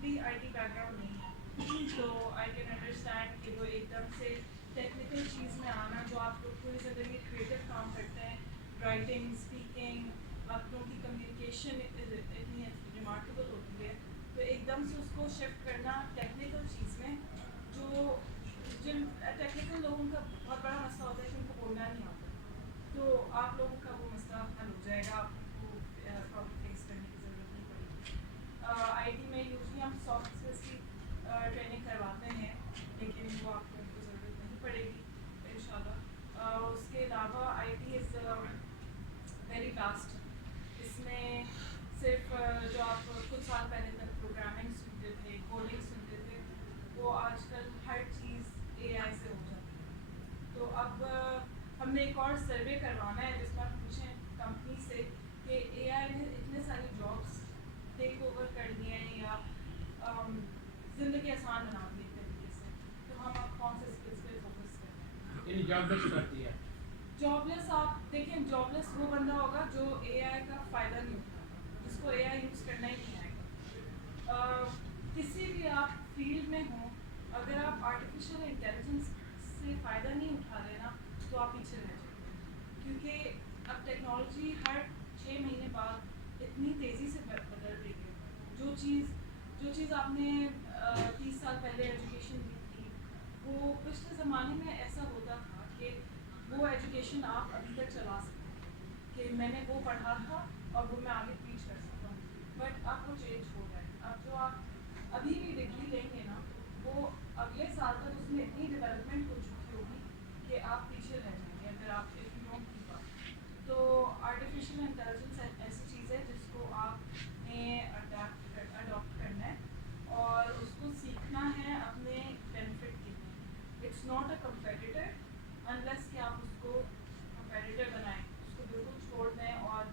بھی I T back ground نہیں ہے، تو آئی کین انڈرسٹینڈ کہ وہ ایک دم سے ٹیکنیکل چیز میں آنا، جو آپ لوگ پوری زندگی کریٹو کام کرتے ہیں، رائٹنگ، اسپیکنگ، آپ لوگوں کی کمیونیکیشن اتنی ریمارکیبل ہوتی ہے، تو ایک دم سے اس کو شفٹ کرنا ٹیکنیکل چیز میں، جو جن ٹیکنیکل لوگوں کا بہت بڑا مسئلہ ہوتا ہے کہ ان کو بولنا نہیں آتا، تو آپ لوگوں کا وہ مسئلہ حل ہو جائے گا، آپ کو پرابلم فیس کرنے کی ضرورت نہیں پڑے گی. آئی ٹی میں یوزلی ہم سافٹ اسکلس کی ٹریننگ کرواتے ہیں، لیکن وہ آپ لوگوں کو ضرورت نہیں پڑے گی ان شاء اللہ. اس کے علاوہ IT is very vast. اس میں صرف جو آپ کچھ سال پہلے تک پروگرامنگ سنتے تھے، کوڈنگ سنتے تھے، وہ آج کل ہر چیز اے آئی سے ہو جاتی ہے. تو اب ہم نے ایک اور سروے کروانا ہے جس میں آپ پوچھیں کمپنی سے کہ اے آئی نے اتنے ساری جابس ٹیک اوور کر لیے ہیں یا زندگی آسان بنا دی ایک طریقے سے، تو ہم اب کون سے اسکلس پہ فوکس کریں. یعنی جاب لیس کر دیا. جاب لیس آپ دیکھیں، جاب لیس وہ بندہ ہوگا جو اے آئی کا فائدہ نہیں اٹھاتا، جس کو اے آئی یوز کرنا ہی نہیں آئے گا. کسی بھی آپ فیلڈ میں ہوں، اگر آپ آرٹیفیشیل انٹیلیجنس سے فائدہ نہیں اٹھا رہے نا تو آپ پیچھے رہ جائیں گے، کیونکہ اب ٹیکنالوجی ہر 6 مہینے بعد اتنی تیزی سے بدل رہی ہے. جو چیز آپ نے 30 سال پہلے ایجوکیشن لی تھی، وہ پچھلے زمانے میں ایسا ہوتا تھا کہ وہ ایجوکیشن آپ ابھی تک چلا سکتے ہیں کہ میں نے وہ پڑھا تھا اور وہ میں آگے ٹیچ کر سکتا ہوں. بٹ اب وہ چینج ہو رہا ہے. اب جو آپ ابھی بھی ڈگری لیں گے نا، وہ اگلے سال تک اس میں اتنی ڈیولپمنٹ ہو چکی ہوگی کہ آپ پیچھے رہ جائیں گے اگر آپ if you don't keep up. تو آرٹیفیشیل انٹیلیجنس ایسی چیز ہے جس کو آپ نے اڈاپٹ کرنا ہے اور اس کو سیکھنا ہے اپنے بینیفٹ کے لیے. It's not a competitor unless کہ آپ اس کو کمپیٹیٹر بنائیں، اس کو بالکل چھوڑ دیں اور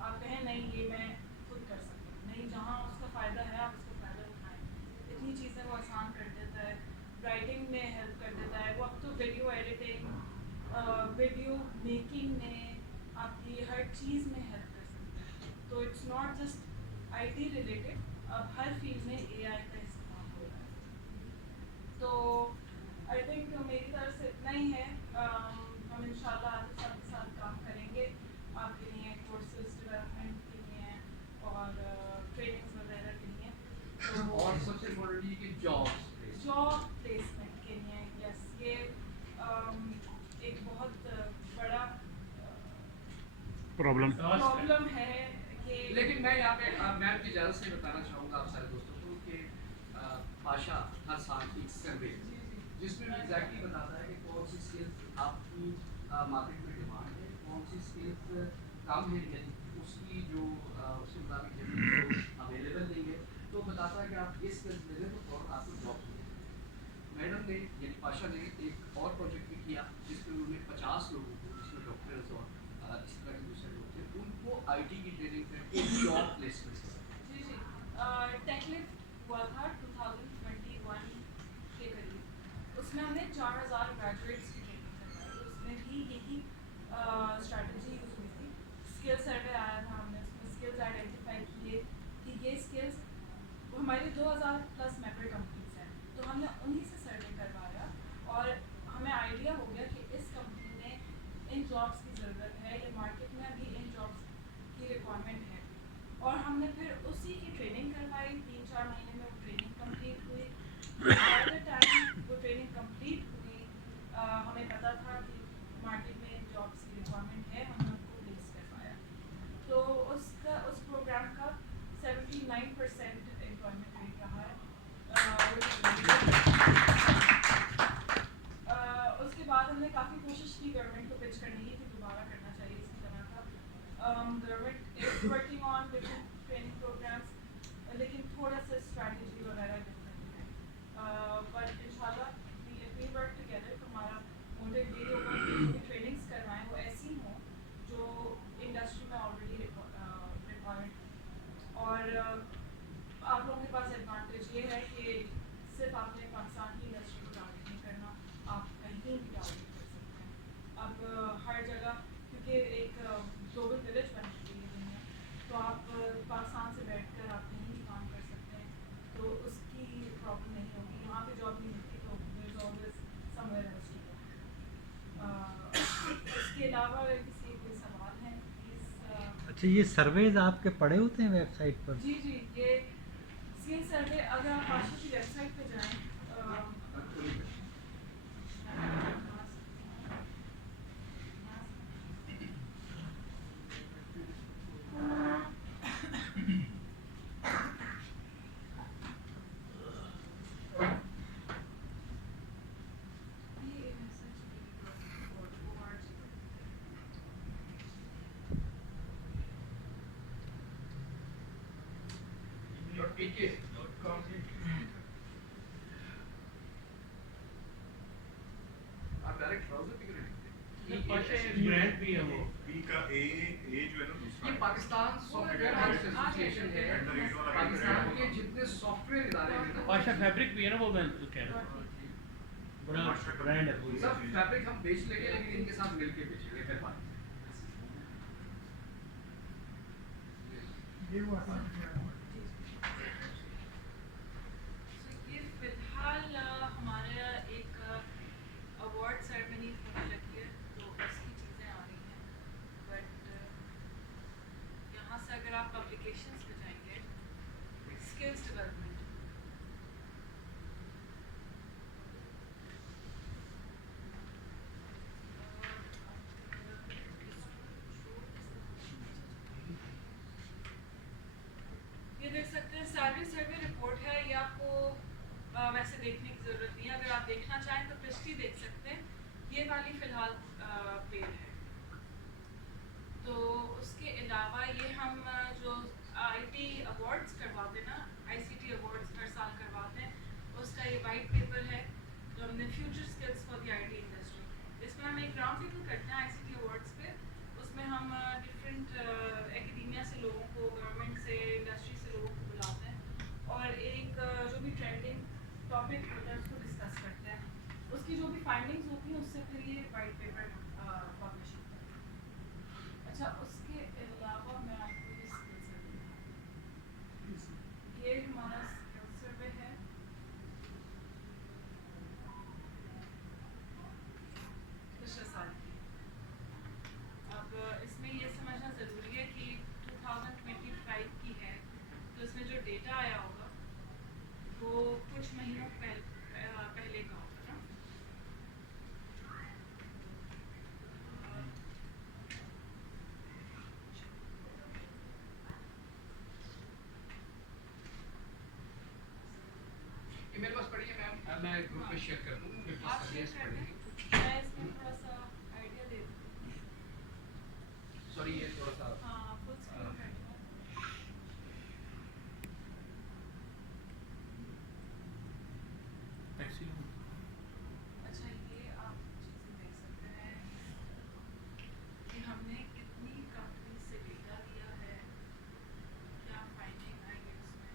آپ کہیں نہیں یہ میں خود کر سکتا ہوں. نہیں، جہاں اس کا فائدہ ہے آپ اس کا فائدہ اٹھائیں. اتنی چیزیں وہ آسان کر دیتا ہے، رائٹنگ میں ہیلپ کر دیتا ہے. وہ اب تو ویڈیو ایڈیٹنگ، ویڈیو میکنگ میں، آپ کی ہر چیز میں ہیلپ کر سکتا ہے. تو it's not just I T related, اب ہر فیلڈ میں اے آئی کا استعمال ہو رہا ہے. تو آئی تھنک میری طرف سے اتنا ہی ہے. ہم ان شاء اللہ آگے ساتھ کے ساتھ کام کریں گے آپ کے لیے، کورسز ڈیولپمنٹ کے لیے اور ٹریننگز وغیرہ کے لیے. تو اور سب سے امپورٹنٹ یہ کہ جاب پلیسمنٹ کے لیے، یس، یہ ایک بہت بڑا پرابلم ہے کہ لیکن میں یہاں پہ میں آپ کی اجازت سے بتانا چاہوں گا آپ سارے دوستوں کو کہ پاشا ہر سال ایک سروے جس میں ایگزیکٹلی بتاتا ہے کہ کون سی اسکلس آپ کی مارکیٹ میں ڈیمانڈ ہے، کون سی اسکلس کم ہے، یعنی اس کی جو اس کے مطابق جو اویلیبل نہیں ہے، تو بتاتا ہے کہ آپ یہ اسکلس لے لیں تو فوراً آپ کو جاب ملے. میڈم نے یعنی پاشا نے ایک اور پروجیکٹ بھی کیا جس میں انہوں نے 50 لوگوں کو، جس میں ڈاکٹرز اور اس طرح کے دوسرے لوگ تھے، ان کو آئی ٹی کی ٹریننگ کر کے جاب پلیسمنٹ کرا. جی ٹیکلف ہوا تھا 2021 کے قریب. اس میں ہم نے 4000 گریجویٹس کی ٹریننگ کروائی. اس میں بھی یہی اسٹریٹجی یوز ہوئی تھی. اسکل سروے آیا تھا، ہم نے اس میں اسکلز آئیڈینٹیفائی کیے کہ یہ اسکلز، ہماری 2000 پلس ممبر کمپنیز ہیں، تو ہم نے انہیں سے سروے کروایا اور ہمیں آئیڈیا ہو گیا کہ اس کمپنی میں ان جابس کی ضرورت ہے، یہ مارکیٹ میں ابھی ان جابس کی ریکوائرمنٹ ہے. اور ہم نے پھر اسی کی ٹریننگ کروائی. 3-4 مہینے میں وہ ٹریننگ کمپلیٹ ہوئی. بائی دا ٹائم وہ ٹریننگ کمپلیٹ ہوئی، ہمیں پتہ تھا کہ مارکیٹ میں جابس کی ریکوائرمنٹ ہے، ہم نے ان کو پلیس کروایا. تو اس پروگرام کا 79% امپلائمنٹ ریٹ رہا ہے. اس کے بعد ہم نے کافی کوشش کی گورنمنٹ کو پچ کرنے کی کہ دوبارہ کرنا چاہیے اسی طرح کا. Government is working on different training programmes, لیکن تھوڑا سا اسٹریٹجی وغیرہ ڈفرینٹ ہے. بٹ ان شاء اللہ وی ورک ٹوگیدر. ہمارا موٹو یہی ہوگا کہ جو بھی ٹریننگس کروائیں وہ ایسی ہوں جو انڈسٹری میں آلریڈی ریکوائرڈ ہے. اور آپ لوگوں کے پاس ایڈوانٹیج یہ ہے کہ صرف آپ نے پاکستان کی انڈسٹری کو ٹارگیٹ نہیں کرنا، آپ کہیں بھی ٹارگیٹ کر سکتے ہیں. اب ہر جگہ، کیونکہ ایک گلوبل ولیج بن چکی ہے دنیا، تو آپ پاکستان سے بیٹھ کر آپ کہیں بھی کام کر سکتے ہیں. تو اس अच्छा, ये सर्वेज आपके पड़े होते हैं वेबसाइट पर? जी जी, ये स्किल सर्वे अगर आप आशा की वेबसाइट पे जाएं, आप डायरेक्ट ब्राउज़र पे करेंगे। पाशा एक ब्रांड भी है वो। बी का ए जो है ना दूसरा ये है। पाकिस्तान सॉफ्टवेयर हाउस एसोसिएशन है। पाकिस्तान के जितने सॉफ्टवेयर इदारे हैं ना, पाशा फैब्रिक भी है ना, वो मैं कह रहा हूँ, बड़ा ब्रांड है पूरी। सब फैब्रिक हम बेच लेंगे, लेकिन इनके साथ मिलके बेचेंगे फिर बात। तो ये फिलहाल हमारा एक अवार्ड सेरेमनी होने लगी है, तो उसकी चीज़ें आ रही हैं। बट यहाँ से अगर आप पब्लिकेशंस पे जाएंगे, स्किल्स डेवलपमेंट, ये देख सकते हैं सैलरी सर्वे रिपोर्ट है। ये आपको वैसे देखने की ज़रूरत नहीं है, अगर आप देखना चाहें तो पिछली देख सकते हैं। ये वाली फ़िलहाल पेड है। तो उसके अलावा ये हम जो आईटी अवार्ड्स करवाते हैं ना, आईसीटी अवार्ड्स हर साल करवाते हैं, उसका ये वाइट पेपर है जो हमने future skills for the IT industry. इसमें हम एक राउंड टेबल करते हैं आईसीटी अवार्ड्स पे। उसमें हम डिफरेंट एकेडमिया से लोगों को, गवर्नमेंट से, इंडस्ट्री से लोगों को बुलाते हैं और एक जो भी ट्रेंडिंग टॉपिक होता है उसको डिस्कस करते हैं। उसकी जो भी फाइंडिंग्स होती हैं उससे फिर ये वाइट पेपर पब्लिश होता है। अच्छा, उसके अलावा मैं आपको ये स्किल सर्वे दिखाऊं। ये हमारा स्किल सर्वे है। पिछले साल की। अब इसमें ये समझना ज़रूरी है कि 2025 की है, तो इसमें जो डेटा आया होगा वो कुछ महीनों पहले का होगा ना। ये मेरे पास पड़ी है मैम, मैं ग्रुप में शेयर कर दूँगा। मेरे पास आप शेयर सर्विस कर पड़ी दें, मैं इसमें थोड़ा सा आइडिया दे दूँ। है। सॉरी, ये थोड़ा सा हाँ, फुल स्क्रीन कर दूँ। अच्छा, ये आप चीज़ें देख सकते हैं कि हमने कितनी कंपनी से डेटा लिया है, क्या फाइंडिंग आई है उसमें।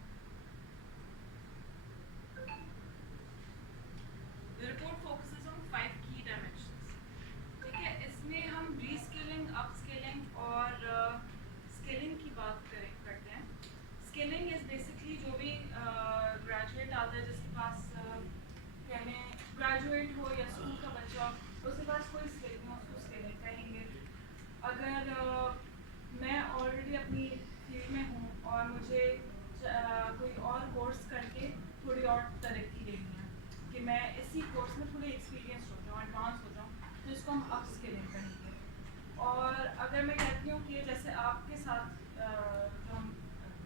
The report focuses on 5 key dimensions. ठीक है, इसमें हम रीस्किलिंग, अपस्किलिंग और स्किलिंग की बात करते हैं। स्किलिंग इज़ बेसिकली जो भी ग्रेजुएट आता है, जिसके पास कहें ग्रेजुएट हो या स्कूल का बच्चा हो, उसके पास कोई स्किल नहीं हो, उसको स्किलिंग कहेंगे। अगर मैं ऑलरेडी अपनी फील्ड में हूँ और मुझे कोई और कोर्स करके थोड़ी और तरक्की लेनी है कि मैं इसी कोर्स में थोड़ी एक्सपीरियंस हो जाऊँ, एडवांस हो जाऊँ, तो इसको हम अप स्किलिंग करेंगे। और अगर मैं कहती हूँ कि जैसे आपके साथ जो हम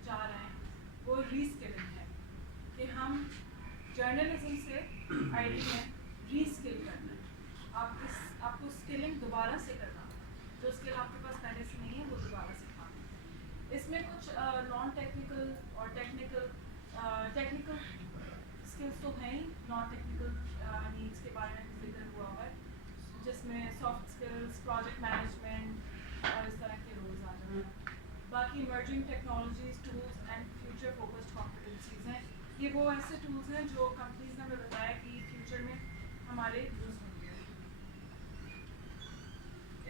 जा रहे हैं वो रीस्किलिंग है, कि हम जर्नलिज्म से आईटी में रीस्किल करना है। आपको स्किलिंग दोबारा से करना है, जो स्किल आपके पास पहले से नहीं है वो दोबारा सिखाना है। इसमें कुछ नॉन टेक्निकल और टेक्निकल स्किल्स तो हैं ही, नॉन टेक्निकल नीड्स के बारे में जिक्र हुआ हुआ है, जिसमें सॉफ्ट स्किल्स, प्रोजेक्ट मैनेजमेंट और इस तरह के रोल्स आ जाते हैं। बाकी emerging technologies, tools and future focused competencies हैं। ये वो ऐसे टूल्स हैं जो कंपनीज ने हमें बताया कि फ्यूचर में हमारे यूज़ होंगे।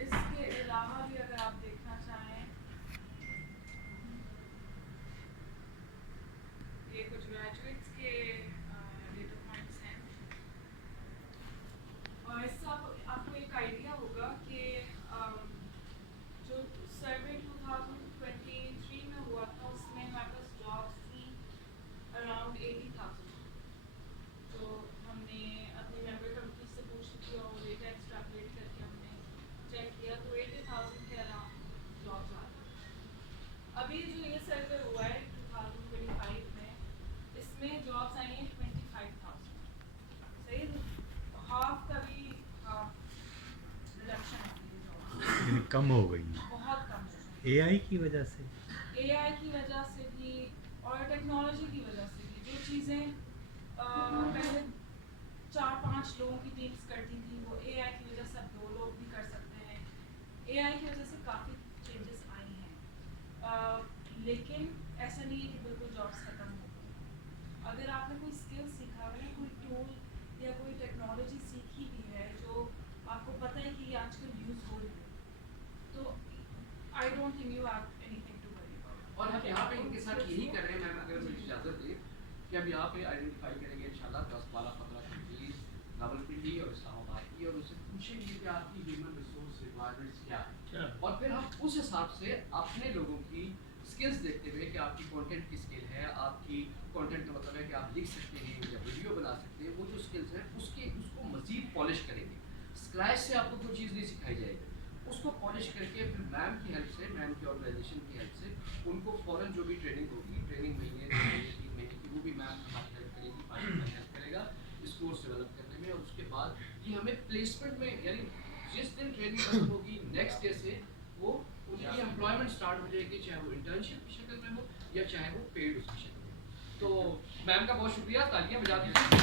इसके अलावा भी अगर आप देखना चाहें, ये कुछ ग्रेजुएट्स के डेटा पॉइंट्स हैं और इससे आपको एक आइडिया होगा कि जो सर्वे 2025 कम हो गई हैं बहुत कम है एआई की वजह से। एआई की वजह से भी और टेक्नोलॉजी की वजह से भी जो चीज़ें पहले 4-5 लोगों की टीम्स करती थी वो एआई की वजह से अब 2 लोग भी कर सकते हैं। एआई की वजह से काफ़ी चेंजेस आई हैं लेकिन ऐसा नहीं है कि बिल्कुल जॉब्स खत्म हो गई। अगर आपने कोई स्किल सीखा है कोई टूल या कोई टेक्नोलॉजी सीखी भी है जो आपको पता है कि ये आजकल यूज़ हो रही है तो I don't think you have anything to worry about. और हम यहाँ पे इनके साथ यही कर रहे हैं मैम, अगर मुझे इजाज़त दे कि हम यहाँ पे आइडेंटिफाई करेंगे इंशाल्लाह 10-12-15 कंट्रीज रावलपिंडी और इस्लामाबाद की और उससे पूछेंगे कि आपकी ह्यूमन रिसोर्स रिक्वायरमेंट्स क्या है अच्छा। और फिर हम उस हिसाब से अपने लोगों की स्किल्स देखते हुए कि आपकी कंटेंट की स्किल है, आपकी कंटेंट का मतलब है कि आप लिख सकते हैं या वीडियो बना सकते हैं, वो जो स्किल्स हैं उसको मज़ीद पॉलिश करेंगे। स्क्रैच से आपको कोई चीज़ नहीं सिखाई जाएगी, उसको पॉलिश करके फिर मैम की हेल्प से, मैम की ऑर्गेनाइजेशन की हेल्प से उनको फ़ौरन जो भी ट्रेनिंग होगी, ट्रेनिंग महीने 2 महीने 3 महीने की, वो भी मैम हमारी हेल्प करेगी, पार्टनर हेल्प करेगा इस कोर्स डेवलप करने में। और उसके बाद ये हमें प्लेसमेंट में, यानी जिस दिन ट्रेनिंग खत्म होगी नेक्स्ट डे से वो उनकी एम्प्लॉयमेंट स्टार्ट हो जाएगी, चाहे वो इंटर्नशिप की शक्ल में हो या चाहे वो पेड उसकी शक्ल में हो। तो मैम का बहुत शुक्रिया, तालियां बजा दीजिए।